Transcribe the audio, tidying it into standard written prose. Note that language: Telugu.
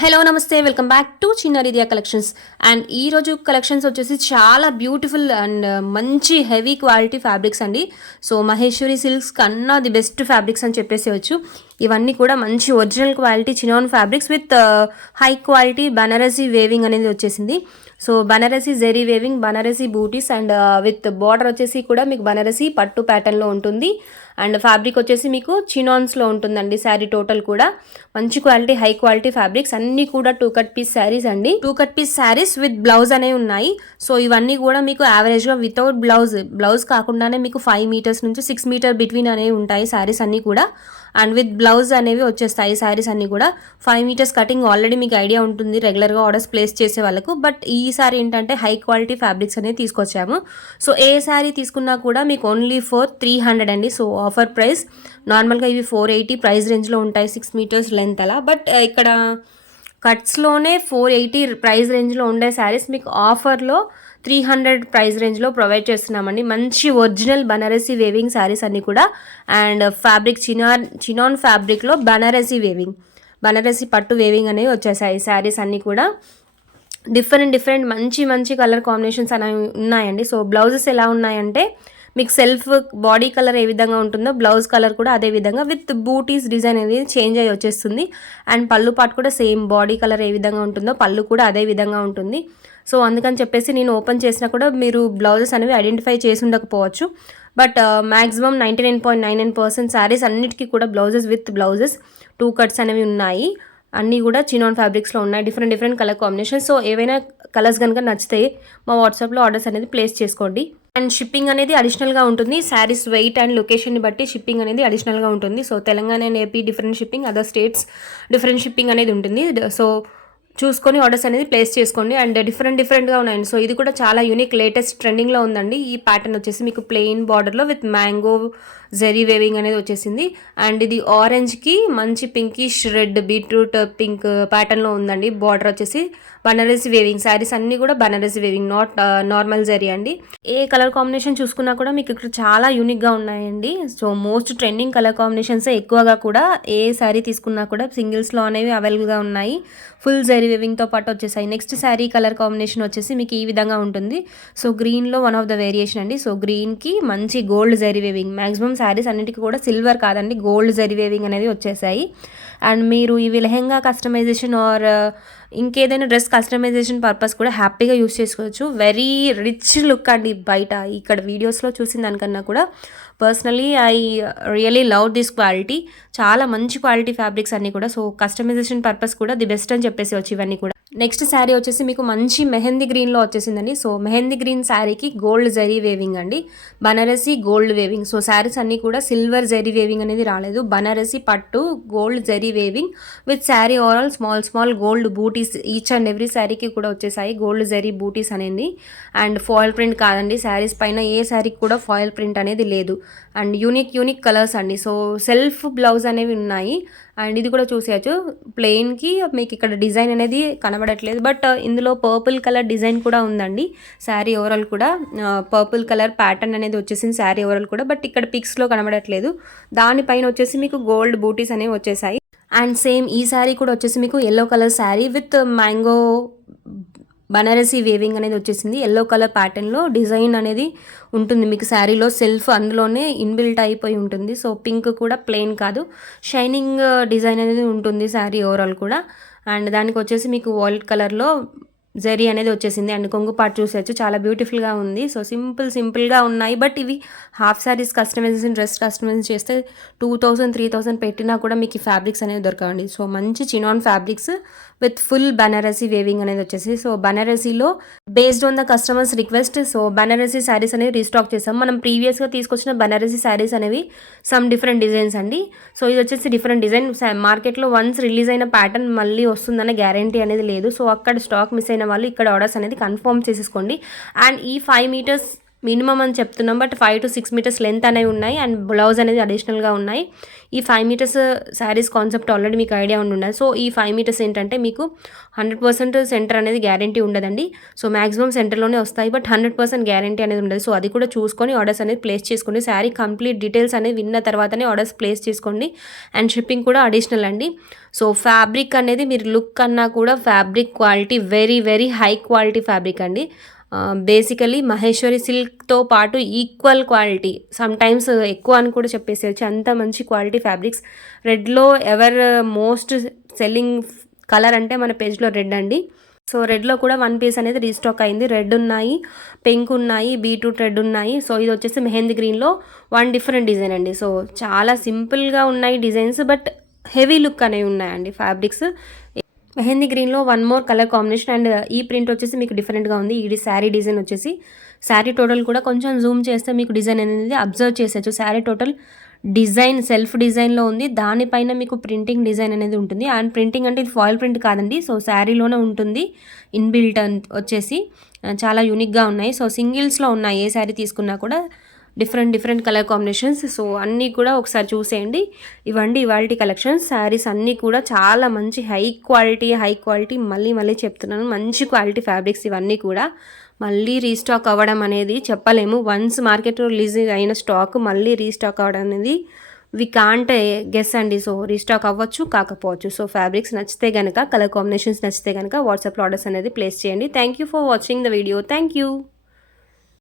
Hello namaste welcome back to Chinnaridiya collections. And ఈ రోజు కలెక్షన్స్ వచ్చేసి చాలా బ్యూటిఫుల్ అండ్ మంచి హెవీ క్వాలిటీ ఫ్యాబ్రిక్స్ అండి. సో మహేశ్వరి సిల్క్స్ కన్నా ది బెస్ట్ ఫ్యాబ్రిక్స్ అని చెప్పేసేవచ్చు. ఇవన్నీ కూడా మంచి original quality chinon fabrics with high quality Banarasi weaving అనేది వచ్చేసింది. So Banarasi zari weaving, Banarasi butis and with border వచ్చేసి కూడా మీకు బనారసీ పట్టు ప్యాటర్న్లో ఉంటుంది. అండ్ ఫ్యాబ్రిక్ వచ్చేసి మీకు చినాన్స్లో ఉంటుందండి. శారీ టోటల్ కూడా మంచి క్వాలిటీ హై క్వాలిటీ ఫ్యాబ్రిక్స్ అన్నీ కూడా 2 కట్ పీస్ శారీస్ అండి. 2 cut piece saris with blouse అనేవి ఉన్నాయి. సో ఇవన్నీ కూడా మీకు యావరేజ్గా వితౌట్ బ్లౌజ్ కాకుండానే మీకు 5 మీటర్స్ నుంచి 6 మీటర్ బిట్వీన్ అనేవి ఉంటాయి శారీస్ అన్నీ కూడా. అండ్ విత్ బ్లౌజ్ అనేవి వచ్చేస్తాయి శారీస్ అన్నీ కూడా. 5 మీటర్స్ కటింగ్ ఆల్రెడీ మీకు ఐడియా ఉంటుంది రెగ్యులర్గా ఆర్డర్స్ ప్లేస్ చేసే వాళ్ళకు. బట్ ఈసారి ఏంటంటే హై క్వాలిటీ ఫ్యాబ్రిక్స్ అనేది తీసుకొచ్చాము. సో ఏ శారీ తీసుకున్నా కూడా మీకు ఓన్లీ ఫర్ 300 అండి. So offer price. నార్మల్గా ఇవి 480 ప్రైస్ రేంజ్లో ఉంటాయి 6 మీటర్స్ లెంత్ అలా. బట్ ఇక్కడ కట్స్లోనే 480 ప్రైస్ రేంజ్లో ఉండే శారీస్ మీకు ఆఫర్లో 300 ప్రైస్ రేంజ్లో ప్రొవైడ్ చేస్తున్నామండి. మంచి ఒరిజినల్ బనారసీ వేవింగ్ శారీస్ అన్నీ కూడా. అండ్ ఫ్యాబ్రిక్ చినాన్ ఫ్యాబ్రిక్లో బనారసీ వేవింగ్, బనారసీ పట్టు వేవింగ్ అనేవి వచ్చేసాయి శారీస్ అన్నీ కూడా. డిఫరెంట్ మంచి మంచి కలర్ కాంబినేషన్స్ అనేవి ఉన్నాయండి. సో బ్లౌజెస్ ఎలా ఉన్నాయంటే మీకు సెల్ఫ్ బాడీ కలర్ ఏ విధంగా ఉంటుందో బ్లౌజ్ కలర్ కూడా అదే విధంగా విత్ బూటీస్ డిజైన్ అనేది చేంజ్ అయ్యి వచ్చేస్తుంది. అండ్ పళ్ళు పాటు కూడా సేమ్ బాడీ కలర్ ఏ విధంగా ఉంటుందో పళ్ళు కూడా అదే విధంగా ఉంటుంది. సో అందుకని చెప్పేసి నేను ఓపెన్ చేసినా కూడా మీరు బ్లౌజెస్ అనేవి ఐడెంటిఫై చేసి ఉండకపోవచ్చు. బట్ మ్యాక్సిమం 99.99% శారీస్ అన్నిటికీ కూడా బ్లౌజెస్ విత్ బ్లౌజెస్ 2 కట్స్ అనేవి ఉన్నాయి. అన్నీ కూడా చినాన్ ఫ్యాబ్రిక్స్లో ఉన్నాయి. Different colour combination. సో ఏవైనా కలర్స్ కనుక నచ్చితే మా వాట్సాప్లో ఆర్డర్స్ అనేది ప్లేస్ చేసుకోండి. అండ్ షిప్పింగ్ అనేది అడిషనల్గా ఉంటుంది. శారీస్ వెయిట్ అండ్ లొకేషన్ని బట్టి షిప్పింగ్ అనేది అడిషనల్గా ఉంటుంది. So Telangana and AP different shipping, other states different shipping అనేది ఉంటుంది. సో చూసుకొని ఆర్డర్స్ అనేది ప్లేస్ చేసుకోండి. అండ్ డిఫరెంట్గా ఉన్నాయండి. సో ఇది కూడా చాలా యూనిక్ లేటెస్ట్ ట్రెండింగ్లో ఉందండి. ఈ ప్యాటర్న్ వచ్చేసి మీకు ప్లెయిన్ బార్డర్లో విత్ మ్యాంగో జెరీ వేవింగ్ అనేది వచ్చేసింది. అండ్ ఇది ఆరెంజ్కి మంచి పింకిష్ రెడ్ బీట్రూట్ పింక్ ప్యాటర్న్లో ఉందండి. బార్డర్ వచ్చేసి బనారసీ వేవింగ్. శారీస్ అన్నీ కూడా Banarasi weaving, not normal zari అండి. ఏ కలర్ కాంబినేషన్ చూసుకున్నా కూడా మీకు ఇక్కడ చాలా యూనిక్గా ఉన్నాయండి. So most trending colour combinations ఎక్కువగా కూడా ఏ శారీ తీసుకున్నా కూడా సింగిల్స్లో అనేవి అవైలబుల్గా ఉన్నాయి. ఫుల్ జరీ వేవింగ్తో పాటు వచ్చేసాయి. నెక్స్ట్ శారీ కలర్ కాంబినేషన్ వచ్చేసి మీకు ఈ విధంగా ఉంటుంది. సో గ్రీన్లో వన్ ఆఫ్ ద వేరియేషన్ అండి. సో గ్రీన్కి మంచి gold zari weaving. Maximum saris అన్నిటికీ కూడా సిల్వర్ కాదండి, గోల్డ్ జరీ వేవింగ్ అనేది వచ్చేసాయి. అండ్ మీరు ఇవి లెహెంగా కస్టమైజేషన్ ఆర్ ఇంకేదైనా డ్రెస్ కస్టమైజేషన్ పర్పస్ కూడా హ్యాపీగా యూస్ చేసుకోవచ్చు. వెరీ రిచ్ లుక్ అండి. బయట ఇక్కడ వీడియోస్లో చూసిన దానికన్నా కూడా personally I really love this quality. చాలా మంచి క్వాలిటీ ఫ్యాబ్రిక్స్ అన్నీ కూడా. సో కస్టమైజేషన్ పర్పస్ కూడా ది బెస్ట్ అని చెప్పేసి వచ్చి ఇవన్నీ కూడా. నెక్స్ట్ శారీ వచ్చేసి మీకు మంచి మెహందీ గ్రీన్లో వచ్చేసిందండి. సో మెహందీ గ్రీన్ శారీకి గోల్డ్ జరీ వేవింగ్ అండి, Banarasi gold weaving. So saris అన్నీ కూడా సిల్వర్ జరీ వేవింగ్ అనేది రాలేదు. బనారసీ పట్టు gold zari weaving with sari overall small gold butis each and every శారీకి కూడా వచ్చేసాయి గోల్డ్ జరీ బూటీస్ అనేది. అండ్ ఫాయిల్ ప్రింట్ కాదండి, శారీస్ పైన ఏ శారీకి కూడా ఫాయిల్ ప్రింట్ అనేది లేదు. అండ్ యూనిక్ కలర్స్ అండి. సో సెల్ఫ్ బ్లౌజ్ అనేవి ఉన్నాయి. అండ్ ఇది కూడా చూసేయచ్చు. ప్లెయిన్కి మీకు ఇక్కడ డిజైన్ అనేది కనబడట్లేదు. బట్ ఇందులో పర్పుల్ కలర్ డిజైన్ కూడా ఉందండి. శారీ ఓవరాల్ కూడా పర్పుల్ కలర్ ప్యాటర్న్ అనేది వచ్చేసింది శారీ ఓవరాల్ కూడా. బట్ ఇక్కడ పిక్స్లో కనబడట్లేదు. దానిపైన వచ్చేసి మీకు గోల్డ్ బూటీస్ అనేవి వచ్చేసాయి. అండ్ సేమ్ ఈ శారీ కూడా వచ్చేసి మీకు yellow colour sari with mango Banarasi weaving అనేది వచ్చేసింది. ఎల్లో కలర్ ప్యాటర్న్లో డిజైన్ అనేది ఉంటుంది మీకు శారీలో. సెల్ఫ్ అందులోనే ఇన్బిల్ట్ అయిపోయి ఉంటుంది. సో పింక్ కూడా ప్లెయిన్ కాదు, షైనింగ్ డిజైన్ అనేది ఉంటుంది శారీ ఓవరాల్ కూడా. అండ్ దానికి వచ్చేసి మీకు వాయిలెట్ కలర్లో జరీ అనేది వచ్చేసింది. అండ్ కొంగు పార్ట్ చూసేయచ్చు, చాలా బ్యూటిఫుల్గా ఉంది. సో సింపుల్గా ఉన్నాయి. బట్ ఇవి half saris customisation, dress customisation చేస్తే 2000-3000 పెట్టినా కూడా మీకు ఈ ఫ్యాబ్రిక్స్ అనేవి దొరకండి. సో మంచి chinon fabrics with full Banarasi weaving అనేది వచ్చేసి. సో బనారసీలో based on the customers request so Banarasi saris అనేవి రీస్టాక్ చేసాం. మనం ప్రీవియస్గా తీసుకొచ్చిన బనారసీ శారీస్ అనేవి సమ్ డిఫరెంట్ డిజైన్స్ అండి. సో ఇది వచ్చేసి డిఫరెంట్ డిజైన్. మార్కెట్లో వన్స్ రిలీజ్ అయిన ప్యాటర్న్ మళ్ళీ వస్తుందనే గ్యారంటీ అనేది లేదు. సో అక్కడ స్టాక్ మిస్ అయిన వాళ్ళు ఇక్కడ ఆర్డర్స్ అనేది కన్ఫర్మ్ చేసేసుకోండి. అండ్ ఈ 5 మీటర్స్ మినిమం అని చెప్తున్నాం, బట్ 5 to 6 మీటర్స్ లెంత్ అనేవి ఉన్నాయి అండ్ బ్లౌజ్ అనేది అడిషనల్గా ఉన్నాయి. ఈ 5 మీటర్స్ శారీస్ కాన్సెప్ట్ ఆల్రెడీ మీకు ఐడియా ఉండాలి. సో ఈ 5 మీటర్స్ ఏంటంటే మీకు 100% సెంటర్ అనేది గ్యారంటీ ఉండదండి. సో మ్యాక్సిమం సెంటర్లోనే వస్తాయి, బట్ 100% గ్యారంటీ అనేది ఉండదు. సో అది కూడా చూసుకొని ఆర్డర్స్ అనేది ప్లేస్ చేసుకోండి. శారీ కంప్లీట్ డీటెయిల్స్ అనేది విన్న తర్వాతనే ఆర్డర్స్ ప్లేస్ చేసుకోండి. అండ్ షిప్పింగ్ కూడా అడిషనల్ అండి. సో ఫ్యాబ్రిక్ అనేది మీరు లుక్ కన్నా కూడా fabric quality very very high quality fabric అండి. బేసికలీ మహేశ్వరి సిల్క్తో పాటు ఈక్వల్ క్వాలిటీ, సమ్టైమ్స్ ఎక్కువ అని కూడా చెప్పేసేయచ్చు, అంత మంచి క్వాలిటీ ఫ్యాబ్రిక్స్. రెడ్లో ఎవర్ మోస్ట్ సెల్లింగ్ కలర్ అంటే మన పేజ్లో రెడ్ అండి. సో రెడ్లో కూడా 1 పీస్ అనేది రీస్టాక్ అయింది. రెడ్ ఉన్నాయి, పింక్ ఉన్నాయి, బీట్రూట్ రెడ్ ఉన్నాయి. సో ఇది వచ్చేసి మెహందీ గ్రీన్లో 1 డిఫరెంట్ డిజైన్ అండి. సో చాలా సింపుల్గా ఉన్నాయి డిజైన్స్, బట్ హెవీ లుక్ అనేవి ఉన్నాయండి ఫ్యాబ్రిక్స్. మెహందీ గ్రీన్లో 1 మోర్ కలర్ కాంబినేషన్ అండ్ ఈ ప్రింట్ వచ్చేసి మీకు డిఫరెంట్గా ఉంది. ఇది శారీ డిజైన్ వచ్చేసి, శారీ టోటల్ కూడా కొంచెం జూమ్ చేస్తే మీకు డిజైన్ అనేది అబ్జర్వ్ చేసేచ్చు. శారీ టోటల్ డిజైన్ సెల్ఫ్ డిజైన్లో ఉంది, దానిపైన మీకు ప్రింటింగ్ డిజైన్ అనేది ఉంటుంది. అండ్ ప్రింటింగ్ అంటే ఇది ఫాయిల్ ప్రింట్ కాదండి, సో శారీలోనే ఉంటుంది ఇన్బిల్ట్ వచ్చేసి. చాలా యూనిక్గా ఉన్నాయి. సో సింగిల్స్లో ఉన్నాయి, ఏ శారీ తీసుకున్నా కూడా డిఫరెంట్ కలర్ కాంబినేషన్స్. సో అన్నీ కూడా ఒకసారి చూసేయండి. ఇవ్వండి ఇవాల్టి కలెక్షన్స్. శారీస్ అన్నీ కూడా చాలా మంచి హై క్వాలిటీ మళ్ళీ చెప్తున్నాను, మంచి క్వాలిటీ ఫ్యాబ్రిక్స్ ఇవన్నీ కూడా. మళ్ళీ రీస్టాక్ అవ్వడం అనేది చెప్పలేము. వన్స్ మార్కెట్లో రిలీజ్ అయిన స్టాక్ మళ్ళీ రీస్టాక్ అవ్వడం అనేది వి కాంట్ గెస్ అండి. సో రీస్టాక్ అవ్వచ్చు, కాకపోవచ్చు. సో ఫ్యాబ్రిక్స్ నచ్చితే కనుక, కలర్ కాంబినేషన్స్ నచ్చితే కనుక వాట్సాప్లో ఆర్డర్స్ అనేది ప్లేస్ చేయండి. Thank you for watching the video. Thank you.